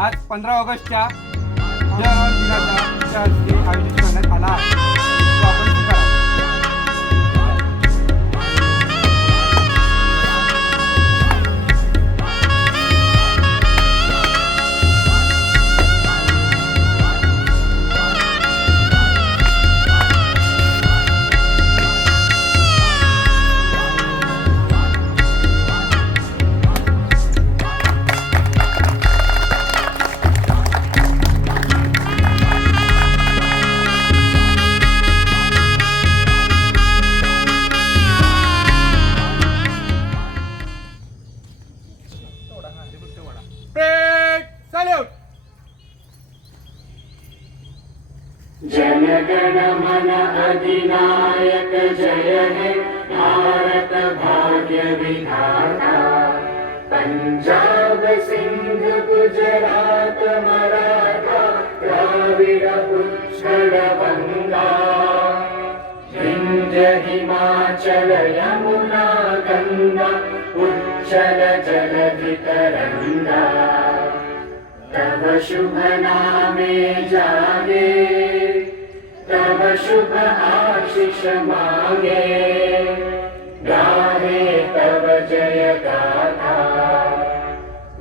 आज 15 ऑगस्टच्या जवान दिनाचा आयोजित करण्यात आला आहे. तो आपण स्वीकारावा. जनगण मन अधिनायक जय हे भारत भाग्य विधाता। पंजाब सिंध गुजरात मराठा द्राविड उत्कल गंगा विंध्य हिमाचल यमुना गंगा उच्चल जलधि तरंगा। तब शुभ नामे जागे तब शुभ आशीष मांगे गाहे तब जय गाथा।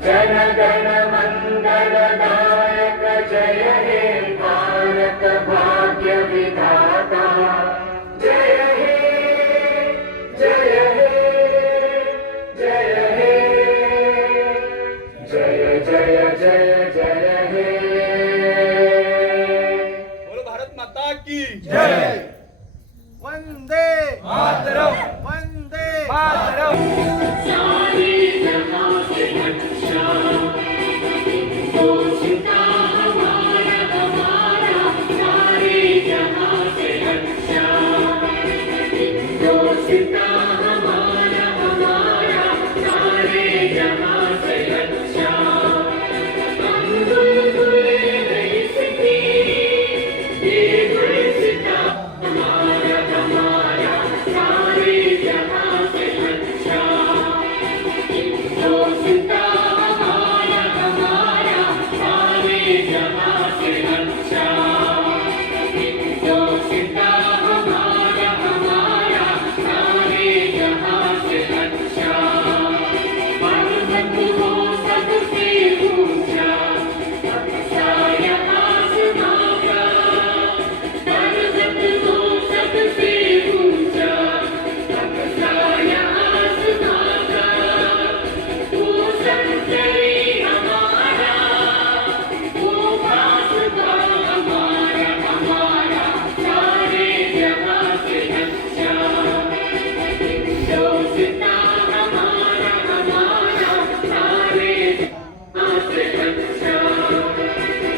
जन गण मंगल दायक जय हे भारत भाग्य विधाता। जय हे जय हे जय हे जय जय जय जय हे। बोलो भारत माता की जय। वंदे मातरम वंदे मातरम। सारे जहां से अच्छा हिंदुस्तान हमारा हमारा। सारे जहां से अच्छा हिंदुस्तान हमारा हमारा। सारे जहां से अच्छा हम बुलबुले रईसकी ये गुलसिता हमारा हमारा। सारे जहां से अच्छा हिंदुस्तान हमारा हमारा। सारे जहां से अच्छा हिंदुस्तान हमारा हमारा। सारे जहां से अच्छा पर्वत हो सबसे ऊंचा सबका आसमां का। पर्वत हो सबसे ऊंचा सबका आसमां का। तू संतरी हमारा तू भाषा हमारा हमारा। सारे जहां से अच्छा हिंदुस्तान हमारा हमारा। सारे जहां से अच्छा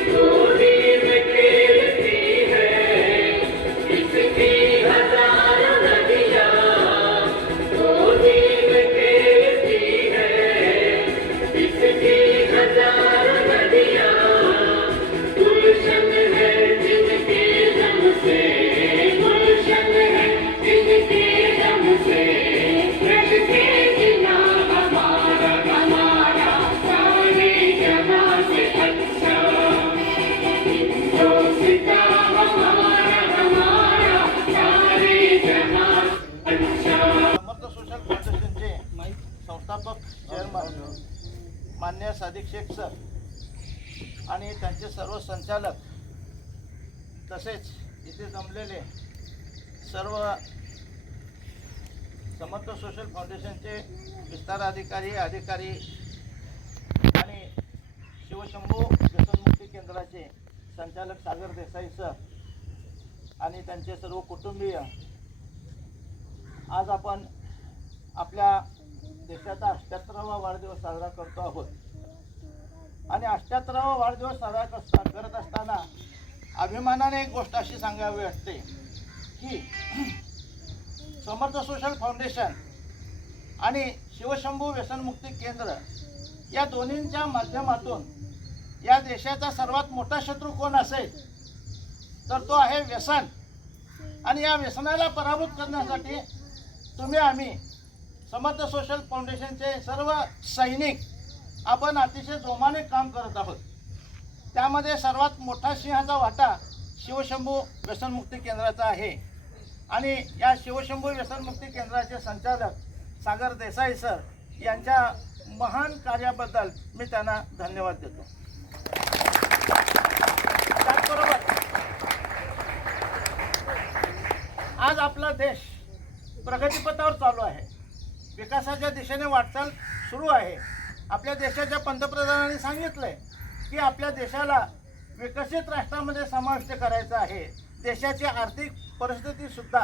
गोदी में खेलती है इसकी हजारों नदियाँ। गोदी में खेलती है इसकी हजारों नदियाँ। गुलशन है जिनके दम से गुलशन है जिनके दम से रश के जिला हमारा हमारा। सारे जहां से अच्छा हिंदुस्तान हमारा हमारा। सारे जहां से अच्छा। समर्थ सोशल फाउंडेशनचे संस्थापक चेअरमन मान्य सादिक शेख सर आणि त्यांचे सर्व संचालक तसेच इथे जमलेले सर्व समर्थ सोशल फाउंडेशनचे विस्तार अधिकारी आणि शिवशंभू व्यसनमुक्ती केंद्राचे संचालक सागर देसाई सर आणि त्यांचे सर्व कुटुंबीय, आज आपण आपल्या देशाचा 78वा वाढदिवस साजरा करतो आहोत. आणि 78वा वाढदिवस साजरा करत असताना अभिमानाने एक गोष्ट अशी सांगावी वाटते की समर्थ सोशल फाउंडेशन आणि शिवशंभू व्यसनमुक्ती केंद्र या दोन्हींच्या माध्यमातून या देशाचा सर्वात मोठा शत्रू कोण असेल तर तो आहे व्यसन. आणि या व्यसनाला पराभूत करण्यासाठी आम्ही समर्थ सोशल फाउंडेशनचे सर्व सैनिक आपण अतिशय जोमाने काम करत आहोत. त्यामध्ये सर्वात मोठा सिंहाचा वाटा शिवशंभू व्यसनमुक्ती केंद्राचा आहे आणि या शिवशंभू व्यसनमुक्ती केंद्राचे संचालक सागर देसाई सर यांच्या महान कार्याबद्दल मी त्यांना धन्यवाद देतो. त्याचबरोबर आज आपला देश प्रगतीपथावर चालू आहे, विकासाच्या दिशेने वाटचाल सुरू आहे. आपल्या देशाच्या पंतप्रधानांनी सांगितलंय की आपल्या देशाला विकसित राष्ट्रामध्ये समाविष्ट करायचं आहे. देशाची आर्थिक परिस्थितीसुद्धा,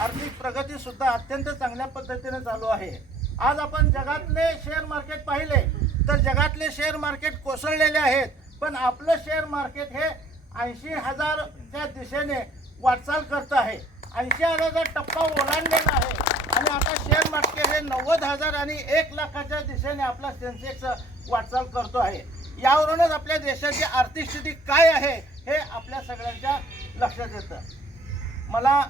आर्थिक प्रगतीसुद्धा अत्यंत चांगल्या पद्धतीने चालू आहे. आज आपण जगातले शेअर मार्केट पाहिले तर जगातले शेअर मार्केट कोसळलेले आहेत, पण आपलं शेअर मार्केट हे 80,000च्या दिशेने वाटचाल करत आहे. 80,000चा टप्पा ओलांडलेला आहे आणि आता शेअर मार्केट हे 90,000 आणि 1,00,000च्या दिशेने आपला सेन्सेक्स वाटचाल करतो आहे. यावरूनच आपल्या देशाची आर्थिक स्थिती काय आहे हे आपल्या सगळ्यांच्या लक्षात येतं. मला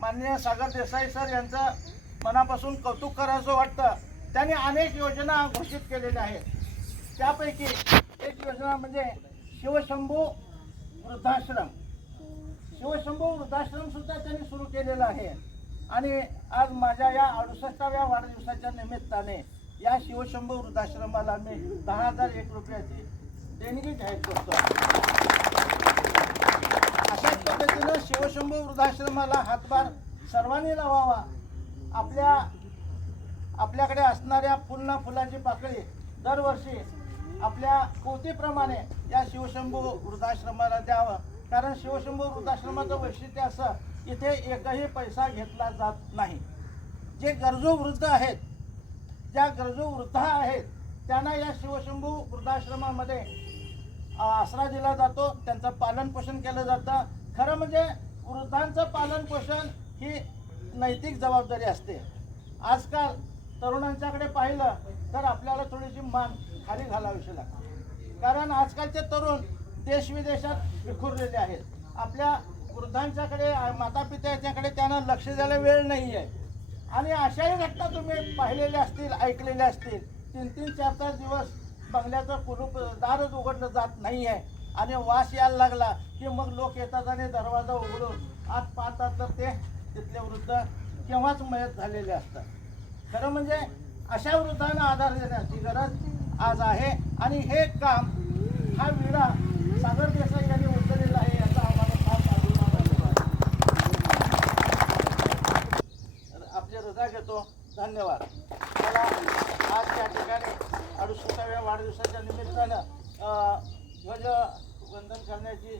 माननीय सागर देसाई सर यांचं मनापासून कौतुक करावंसं वाटतं. त्यांनी अनेक योजना घोषित केलेल्या आहेत. त्यापैकी एक योजना म्हणजे शिवशंभू वृद्धाश्रम. शिवशंभू वृद्धाश्रमसुद्धा त्यांनी सुरू केलेला आहे आणि आज माझ्या या 68व्या वाढदिवसाच्या निमित्ताने या शिवशंभू वृद्धाश्रमाला मी 10,001 रुपयाची देणगी जाहीर करतो. अशाच पद्धतीनं शिवशंभू वृद्धाश्रमाला हातभार सर्वांनी लावावा. आपल्याकडे असणाऱ्या फुलाची पाकळी दरवर्षी आपल्या कोटीप्रमाणे या शिवशंभू वृद्धाश्रमाला द्यावं. कारण शिवशंभू वृद्धाश्रमाचं वैशिष्ट्य असं, इथे एकही पैसा घेतला जात नाही. जे गरजू वृद्ध आहेत, ज्या गरजू वृद्ध आहेत त्यांना या शिवशंभू वृद्धाश्रमामध्ये आसरा दिला जातो, त्यांचं पालनपोषण केलं जातं. खरं म्हणजे वृद्धांचं पालनपोषण ही नैतिक जबाबदारी असते. आजकाल तरुणांच्याकडे पाहिलं तर आपल्याला थोडीशी मान खाली घालावीशी लागते, कारण आजकालचे तरुण देशविदेशात विखुरलेले आहेत. आपल्या वृद्धांच्याकडे, मातापित्याच्याकडे त्यांना लक्ष द्यायला वेळ नाही आहे. आणि अशाही घटना तुम्ही पाहिलेल्या असतील, ऐकलेल्या असतील. 3-3, 4-4 दिवस बंगल्याचं कुलूप दारच उघडलं जात नाही आहे आणि वास यायला लागला की मग लोक येतात आणि दरवाजा उघडून आत पाहतात तर ते तिथले वृद्ध केव्हाच मयत झालेले असतात. खरं म्हणजे अशा वृद्धांना आधार देण्याची गरज आज आहे आणि हे काम, हा विडा सागर देसाई यांनी उचललेला आहे, याचा आम्हाला फार अभिमान आहे. आपली रजा घेतो. धन्यवाद. मला आज या ठिकाणी 68व्या वाढदिवसाच्या निमित्तानं ध्वजवंदन करण्याची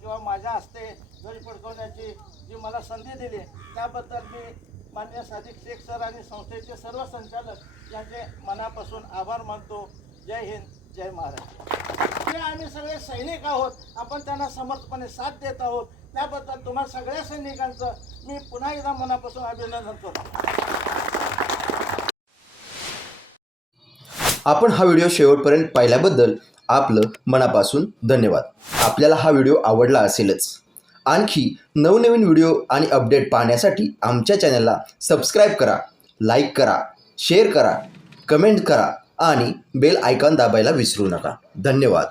किंवा माझ्या हस्ते ध्वज फडकवण्याची जी मला संधी दिली त्याबद्दल मी माननीय सादिक शेख सर आणि संस्थेचे सर्व संचालक यांचे मनापासून आभार मानतो. जय हिंद, जय महाराष्ट्र. जे आम्ही सगळे सैनिक आहोत, आपण त्यांना समर्थपणे साथ देत आहोत, त्याबद्दल तुम्हा सगळ्या सैनिकांचं मी पुन्हा एकदा मनापासून अभिनंदन करतो. आपण हा व्हिडिओ शेवटपर्यंत पाहिल्याबद्दल आपलं मनापासून धन्यवाद. आपल्याला हा व्हिडिओ आवडला असेलच. आणखी नवनवीन व्हिडिओ आणि अपडेट पाहण्यासाठी आमच्या चॅनलला सबस्क्राईब करा, लाईक करा, शेअर करा, कमेंट करा आणि बेल आयकॉन दाबायला विसरू नका. धन्यवाद.